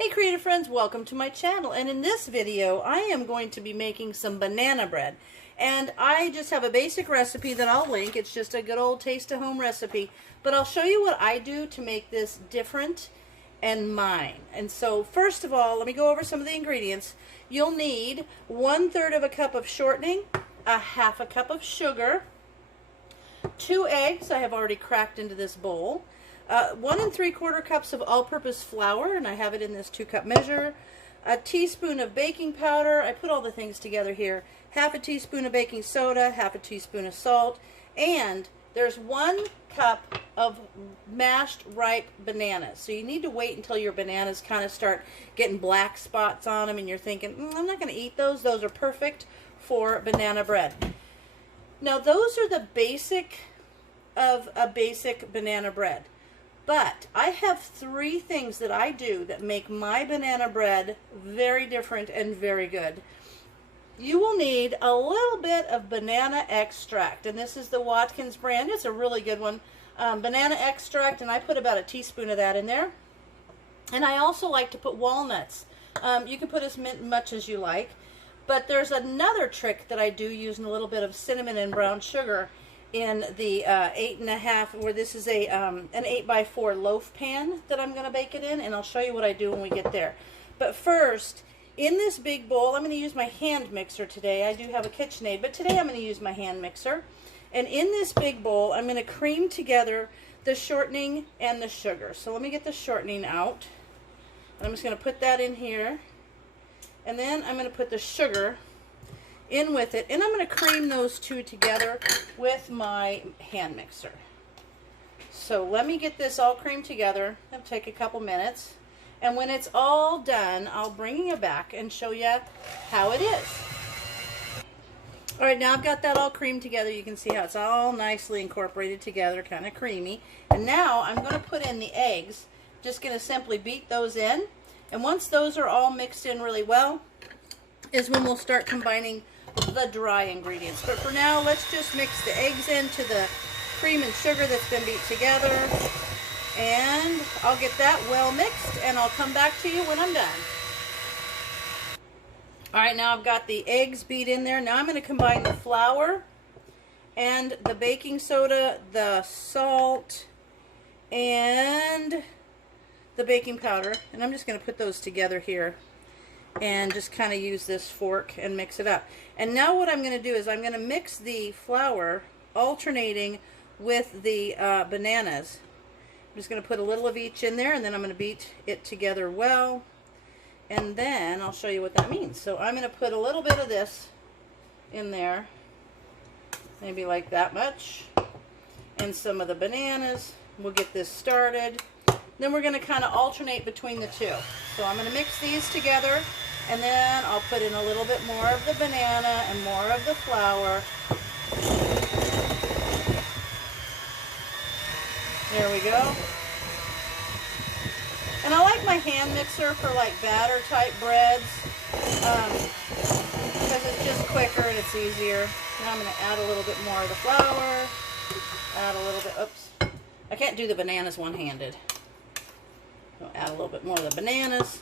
Hey creative friends, welcome to my channel, and in this video I am going to be making some banana bread. And I just have a basic recipe that I'll link. It's just a good old taste of home recipe, but I'll show you what I do to make this different and mine. And so first of all, let me go over some of the ingredients. You'll need 1/3 of a cup of shortening, a 1/2 cup of sugar, 2 eggs I have already cracked into this bowl, 1 3/4 cups of all-purpose flour, and I have it in this 2-cup measure, a teaspoon of baking powder. I put all the things together here. 1/2 teaspoon of baking soda, 1/2 teaspoon of salt, and there's 1 cup of mashed ripe bananas. So you need to wait until your bananas kind of start getting black spots on them and you're thinking, I'm not going to eat those. Those are perfect for banana bread. Now those are the basic of a basic banana bread. But I have 3 things that I do that make my banana bread very different and very good. You will need a little bit of banana extract, and this is the Watkins brand. It's a really good one. Banana extract, and I put about a teaspoon of that in there. And I also like to put walnuts. You can put as much as you like. But there's another trick that I do using a little bit of cinnamon and brown sugar in the 8.5, where this is a an 8x4 loaf pan that I'm going to bake it in, and I'll show you what I do when we get there. But first, in this big bowl, I'm going to use my hand mixer today. I do have a KitchenAid, but today I'm going to use my hand mixer. And in this big bowl, I'm going to cream together the shortening and the sugar. So let me get the shortening out. And I'm just going to put that in here. And then I'm going to put the sugar in with it, and I'm going to cream those two together with my hand mixer. So let me get this all creamed together. It'll take a couple minutes, and when it's all done, I'll bring it back and show you how it is. Alright, now I've got that all creamed together. You can see how it's all nicely incorporated together, kind of creamy. And now I'm going to put in the eggs. Just going to simply beat those in, and once those are all mixed in really well is when we'll start combining the dry ingredients. But for now, let's just mix the eggs into the cream and sugar that's been beat together, and I'll get that well mixed and I'll come back to you when I'm done. Alright, now I've got the eggs beat in there. Now I'm going to combine the flour and the baking soda, the salt, and the baking powder, and I'm just going to put those together here and just kind of use this fork and mix it up. And now what I'm going to do is I'm going to mix the flour alternating with the bananas. I'm just going to put a little of each in there, and then I'm going to beat it together well, and then I'll show you what that means. So I'm going to put a little bit of this in there, maybe like that much, and some of the bananas. We'll get this started. Then we're going to kind of alternate between the two. So I'm going to mix these together, and then I'll put in a little bit more of the banana and more of the flour. There we go. And I like my hand mixer for like batter type breads because it's just quicker and it's easier. Now I'm going to add a little bit more of the flour, add a little bit, oops, I can't do the bananas one-handed. I'll add a little bit more of the bananas.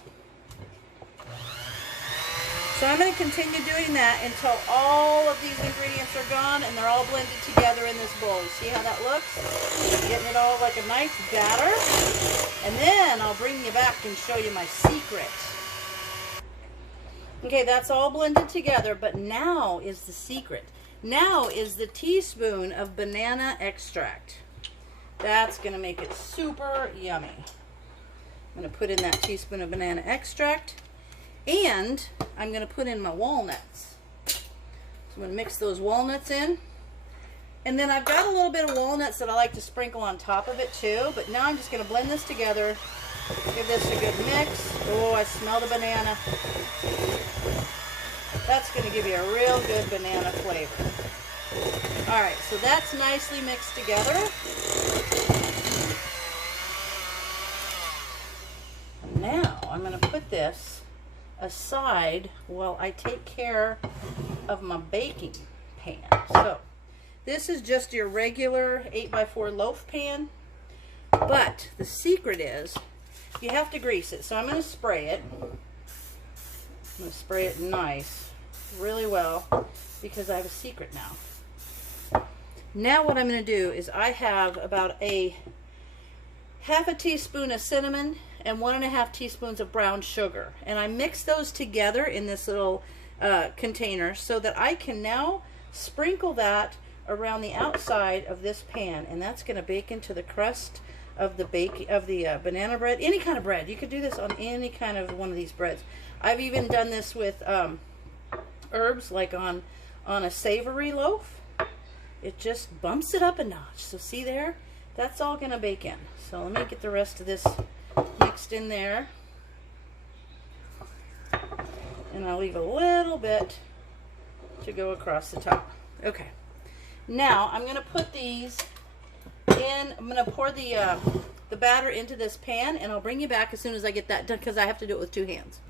So I'm going to continue doing that until all of these ingredients are gone and they're all blended together in this bowl. You see how that looks? Getting it all like a nice batter. And then I'll bring you back and show you my secret. Okay, that's all blended together, but now is the secret. Now is the teaspoon of banana extract. That's going to make it super yummy. I'm going to put in that teaspoon of banana extract, and I'm going to put in my walnuts. So I'm going to mix those walnuts in, and then I've got a little bit of walnuts that I like to sprinkle on top of it too, but now I'm just going to blend this together, give this a good mix. Oh, I smell the banana. That's going to give you a real good banana flavor. Alright, so that's nicely mixed together. Now I'm going to put this aside while I take care of my baking pan. So this is just your regular 8x4 loaf pan, but the secret is you have to grease it. So I'm going to spray it. I'm going to spray it nice, really well, because I have a secret now. Now what I'm going to do is I have about half a teaspoon of cinnamon and 1.5 teaspoons of brown sugar. And I mix those together in this little container so that I can now sprinkle that around the outside of this pan. And that's going to bake into the crust of the banana bread. Any kind of bread. You could do this on any kind of one of these breads. I've even done this with herbs, like on a savory loaf. It just bumps it up a notch. So see there? That's all going to bake in. So let me get the rest of this mixed in there. And I'll leave a little bit to go across the top. Okay. Now I'm going to put these in. I'm going to pour the batter into this pan, and I'll bring you back as soon as I get that done, because I have to do it with 2 hands.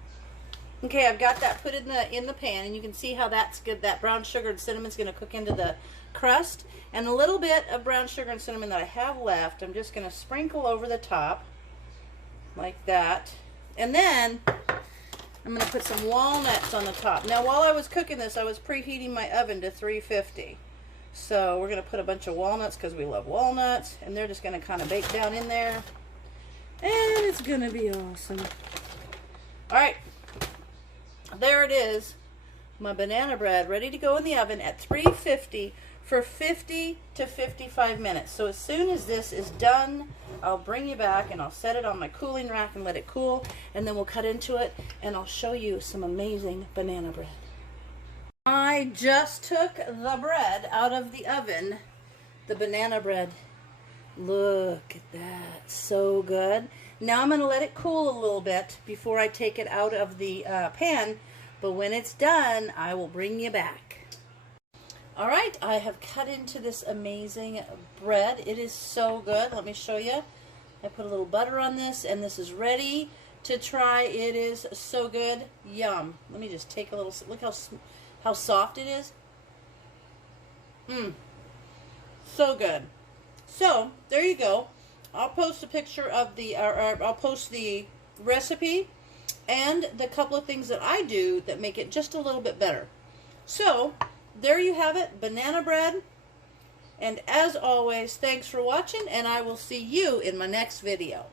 Okay, I've got that put in the pan, and you can see how that's good. That brown sugar and cinnamon's going to cook into the crust. And a little bit of brown sugar and cinnamon that I have left, I'm just going to sprinkle over the top like that. And then I'm going to put some walnuts on the top. Now, while I was cooking this, I was preheating my oven to 350. So we're going to put a bunch of walnuts because we love walnuts, and they're just going to kind of bake down in there. And it's going to be awesome. All right. There it is, my banana bread ready to go in the oven at 350 for 50 to 55 minutes. So as soon as this is done, I'll bring you back and I'll set it on my cooling rack and let it cool, and then we'll cut into it and I'll show you some amazing banana bread. I just took the bread out of the oven, the banana bread. Look at that, so good. Now I'm going to let it cool a little bit before I take it out of the pan, but when it's done, I will bring you back. All right, I have cut into this amazing bread. It is so good. Let me show you. I put a little butter on this, and this is ready to try. It is so good. Yum. Let me just take a little, look how soft it is. So good. So, there you go. I'll post a picture of the, I'll post the recipe and the couple of things that I do that make it just a little bit better. So, there you have it, banana bread. And as always, thanks for watching, and I will see you in my next video.